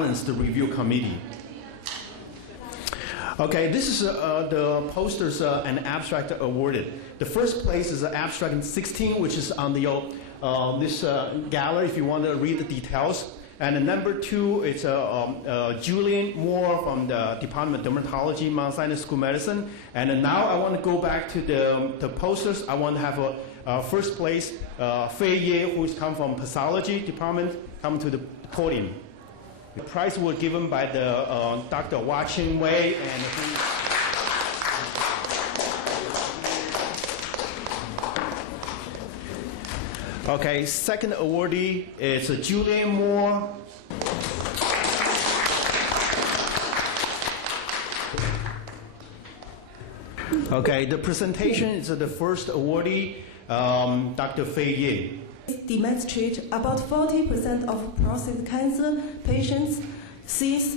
balanced review committee. Okay, this is the posters and abstract awarded. The first place is abstract 16, which is on the this gallery if you want to read the details. And number 2 is Julian Moore from the Department of Dermatology, Mount Sinai School of Medicine. And now I want to go back to the posters. I want to have a first place, Fei Ye, who's come from Pathology Department, come to the podium. The prize was given by the Dr. Hua Qing Wei, and okay, second awardee is Julian Moore. Okay, the presentation is the first awardee, Dr. Fei Ye. Demonstrate about 40% of prostate cancer patients sees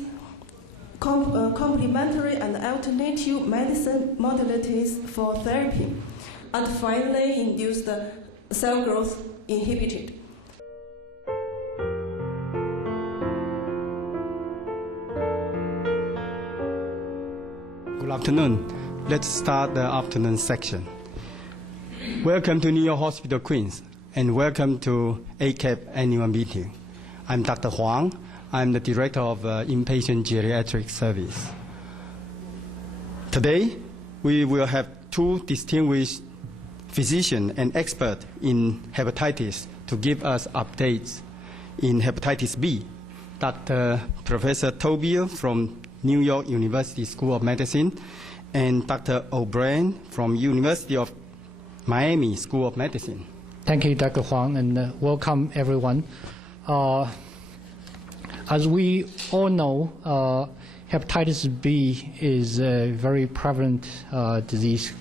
complementary and alternative medicine modalities for therapy, and finally induce the cell growth inhibited. Good afternoon. Let's start the afternoon section. Welcome to New York Hospital, Queens, and welcome to ACAP annual meeting. I'm Dr. Huang. I'm the director of Inpatient Geriatric Service. Today, we will have 2 distinguished physicians and experts in hepatitis to give us updates in hepatitis B. Dr. Professor Tobia from New York University School of Medicine and Dr. O'Brien from University of Miami School of Medicine. Thank you, Dr. Huang, and welcome everyone. As we all know, hepatitis B is a very prevalent disease,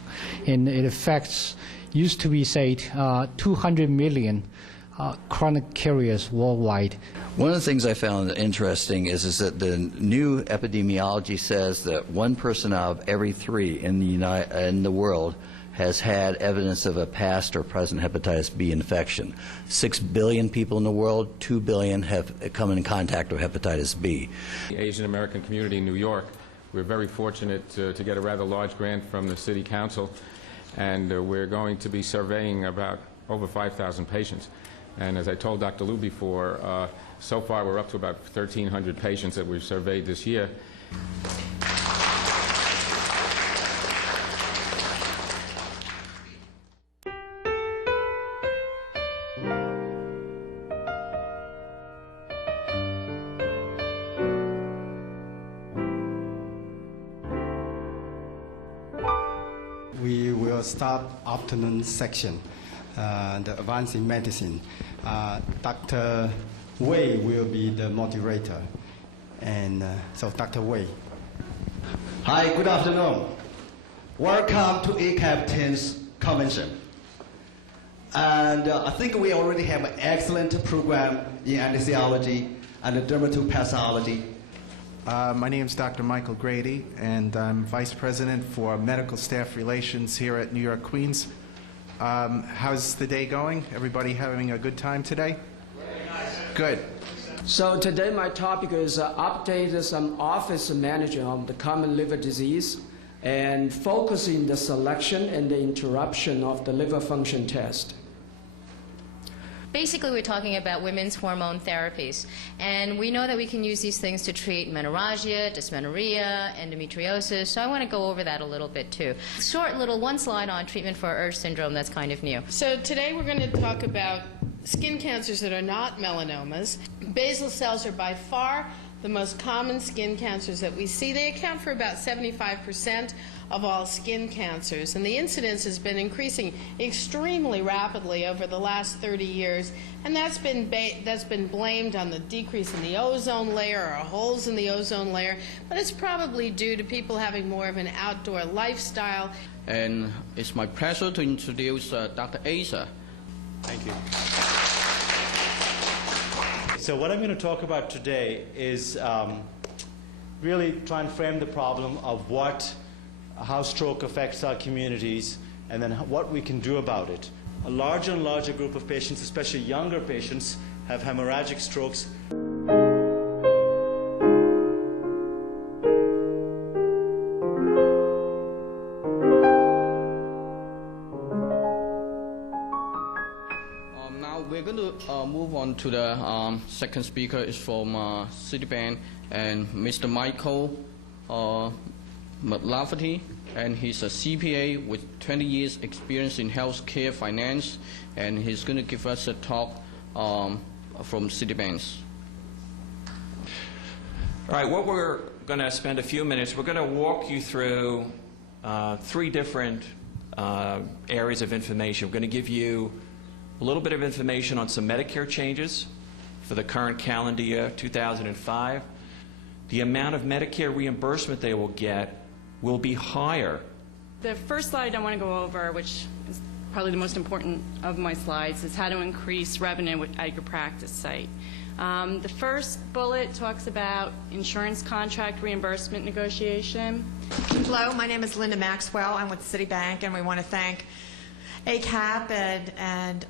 and it affects, used to be said, 200 million chronic carriers worldwide. One of the things I found interesting is that the new epidemiology says that 1 person out of every 3 in the world has had evidence of a past or present hepatitis B infection. 6 billion people in the world, 2 billion have come in contact with hepatitis B. The Asian American community in New York, we're very fortunate to get a rather large grant from the City Council, and we're going to be surveying about over 5,000 patients. And as I told Dr. Liu before, so far we're up to about 1,300 patients that we've surveyed this year. We will start afternoon section, the advancing medicine. Dr. Wei will be the moderator. And so Dr. Wei. Hi, good afternoon. Welcome to ACAP 10th Convention. And I think we already have an excellent program in anesthesiology and dermatopathology. My name is Dr. Michael Grady, and I'm Vice President for Medical Staff Relations here at New York, Queens. How's the day going? Everybody having a good time today? Good. So today my topic is update some office management of the common liver disease and focusing the selection and the interruption of the liver function test. Basically, we're talking about women's hormone therapies. And we know that we can use these things to treat menorrhagia, dysmenorrhea, endometriosis. So I want to go over that a little bit, too. Short little 1 slide on treatment for Urge syndrome that's kind of new. So today we're going to talk about skin cancers that are not melanomas. Basal cells are by far the most common skin cancers that we see. They account for about 75% of all skin cancers, and the incidence has been increasing extremely rapidly over the last 30 years, and that's been blamed on the decrease in the ozone layer or holes in the ozone layer, but it's probably due to people having more of an outdoor lifestyle. And it's my pleasure to introduce Dr. Asa. Thank you. So what I'm going to talk about today is really try and frame the problem of how stroke affects our communities and then what we can do about it. A larger and larger group of patients, especially younger patients, have hemorrhagic strokes. going to move on to the second speaker is from Citibank, and Mr. Michael McLafferty, and he's a CPA with 20 years experience in healthcare finance, and he's going to give us a talk from Citibank. All right, what we're going to spend a few minutes, we're going to walk you through 3 different areas of information. We're going to give you a little bit of information on some Medicare changes for the current calendar year, 2005. The amount of Medicare reimbursement they will get will be higher. The first slide I want to go over, which is probably the most important of my slides, is how to increase revenue at your practice site. The first bullet talks about insurance contract reimbursement negotiation. Hello, my name is Linda Maxwell. I'm with Citibank, and we want to thank ACAP and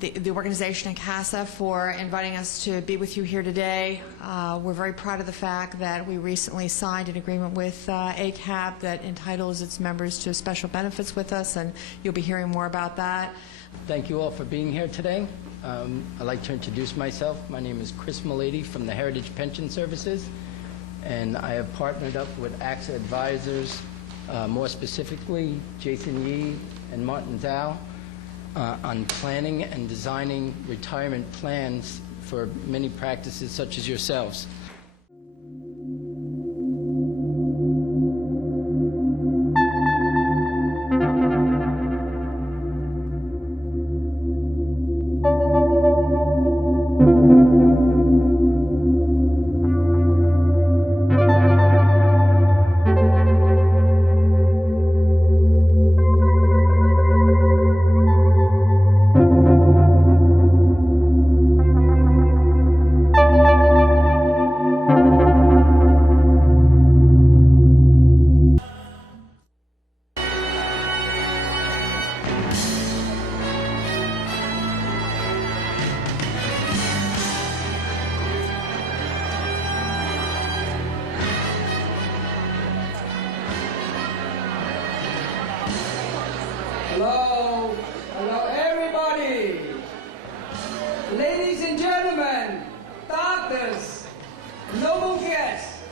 the organization in CASA for inviting us to be with you here today. We're very proud of the fact that we recently signed an agreement with ACAP that entitles its members to special benefits with us, and you'll be hearing more about that. Thank you all for being here today. I'd like to introduce myself. My name is Chris Mulady from the Heritage Pension Services, and I have partnered up with AXA Advisors, more specifically Jason Yee and Martin Zhao, on planning and designing retirement plans for many practices such as yourselves. Hello, hello everybody. Ladies and gentlemen, doctors, noble guests,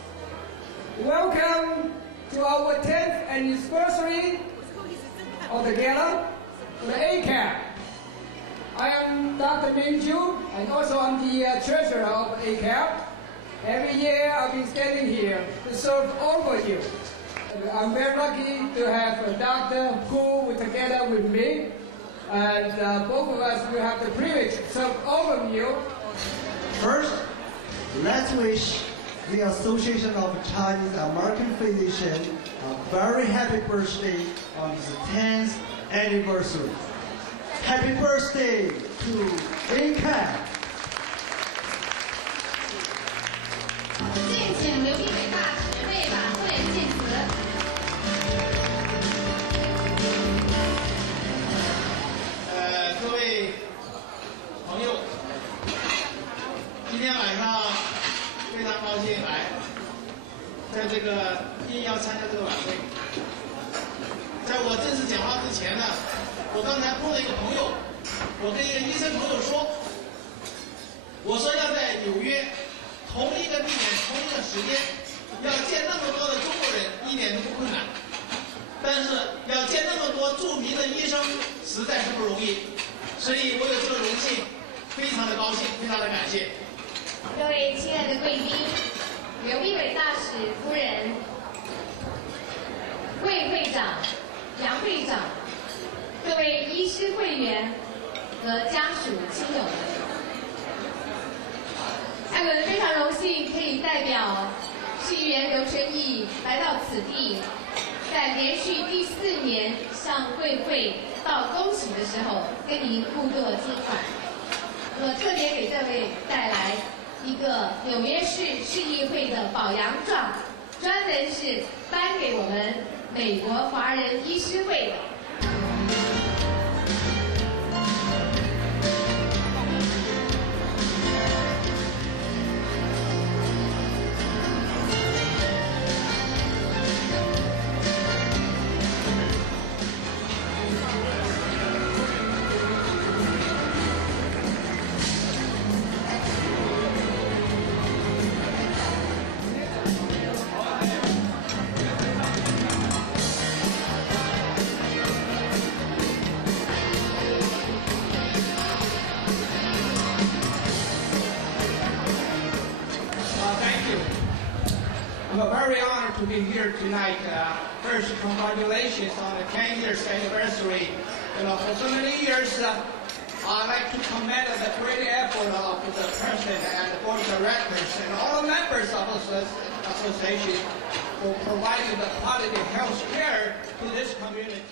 welcome to our 10th anniversary of the gala for the ACAP. I am Dr. Ming Ju, and also I'm the treasurer of ACAP. Every year I've been standing here to serve all of you. I'm very lucky to have a doctor who together with me, and both of us will have the privilege to serve all of you. First, let's wish the Association of Chinese American Physicians a very happy birthday on its 10th anniversary. Happy birthday to ACAP! 敬请刘必伟大使为晚会致辞。各位朋友，今天晚上非常高兴来，在这个应邀参加这个晚会。在我正式讲话之前呢，我刚才碰了一个朋友，我跟一个医生朋友说，我说要在纽约。 同一个地点、同一个时间，要见那么多的中国人，一点都不困难。但是要见那么多著名的医生，实在是不容易。所以我有这个荣幸，非常的高兴，非常的感谢。各位亲爱的贵宾，刘必伟大使夫人、魏会长、杨会长，各位医师会员和家属亲友们。 艾伦非常荣幸可以代表市议员刘成义来到此地，在连续第4年向贵会道恭喜的时候，跟您互作金款。我特别给各位带来一个纽约市市议会的表扬状，专门是颁给我们美国华人医师会的。 各 I'm very honored to be here tonight. First, congratulations on the 10 years anniversary. For so many years, I'd like to commend the great effort of the president and the board of directors and all the members of the association for providing the quality health care to this community.